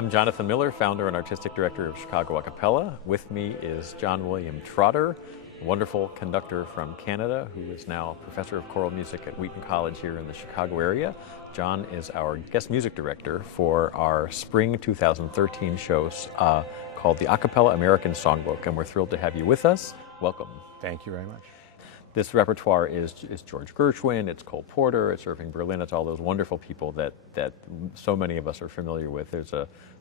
I'm Jonathan Miller, founder and artistic director of Chicago A Cappella. With me is John William Trotter, a wonderful conductor from Canada who is now professor of choral music at Wheaton College here in the Chicago area. John is our guest music director for our spring 2013 shows called the A Cappella American Songbook, and we're thrilled to have you with us. Welcome. Thank you very much. This repertoire is George Gershwin, it's Cole Porter, it's Irving Berlin, it's all those wonderful people that so many of us are familiar with.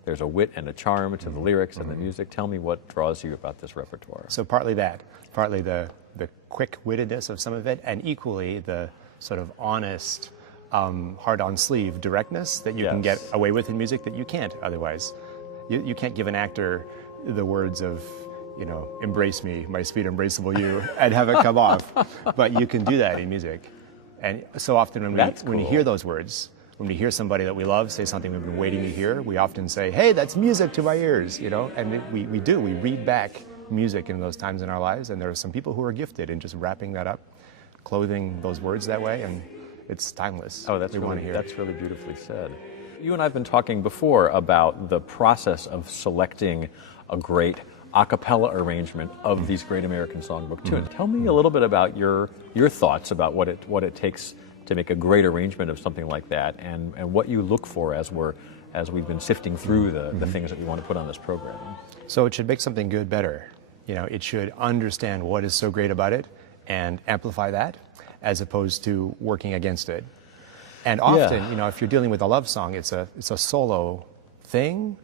There's a wit and a charm to the lyrics and the music. Tell me what draws you about this repertoire. So partly that, partly the quick-wittedness of some of it, and equally the sort of honest, hard-on-sleeve directness that you can get away with in music that you can't otherwise. You can't give an actor the words of, you know, embrace me, my sweet embraceable you, and have it come off. But you can do that in music. And so often when you hear those words, when we hear somebody that we love say something we've been waiting to hear, we often say, hey, that's music to my ears, you know? And we read back music in those times in our lives, and there are some people who are gifted in just wrapping that up, clothing those words that way, and it's timeless. Oh, that's really beautifully said. You and I have been talking before about the process of selecting a great a cappella arrangement of these great American songbook tunes. Tell me a little bit about your thoughts about what it takes to make a great arrangement of something like that, and what you look for as we've been sifting through the things that we want to put on this program. So it should make something good better. You know, it should understand what is so great about it and amplify that, as opposed to working against it. And often, you know, if you're dealing with a love song, it's a solo thing,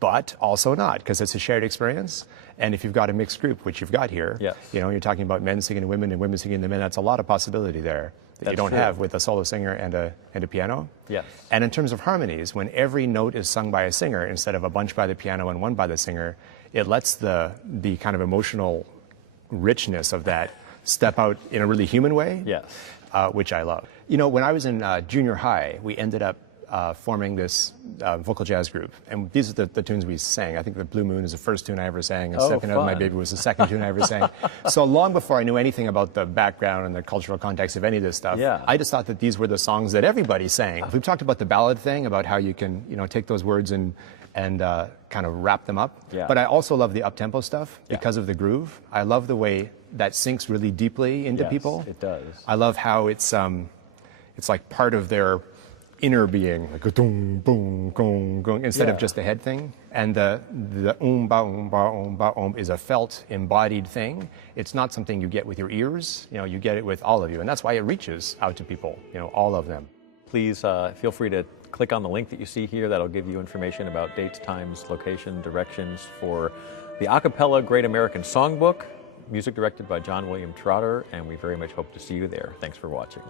but also not, because it's a shared experience. And if you've got a mixed group, which you've got here, you know, you're talking about men singing to women and women singing to men, that's a lot of possibility there that you don't have with a solo singer and a piano. Yes. And in terms of harmonies, when every note is sung by a singer instead of a bunch by the piano and one by the singer, it lets the kind of emotional richness of that step out in a really human way, which I love. You know, when I was in junior high, we ended up forming this vocal jazz group, and these are the tunes we sang. I think the Blue Moon is the first tune I ever sang, and Stepping Out of My Baby was the second tune I ever sang. So long before I knew anything about the background and the cultural context of any of this stuff, I just thought that these were the songs that everybody sang. We've talked about the ballad thing, about how you can, you know, take those words and kind of wrap them up. But I also love the up-tempo stuff because of the groove. I love the way that sinks really deeply into people. It does. I love how it's like part of their inner being, like a boom, boom, gong, gong, instead of just the head thing. And the ba is a felt, embodied thing. It's not something you get with your ears. You know, you get it with all of you, and that's why it reaches out to people. You know, all of them. Please feel free to click on the link that you see here. That'll give you information about dates, times, location, directions for the A Cappella Great American Songbook, music directed by John William Trotter, and we very much hope to see you there. Thanks for watching.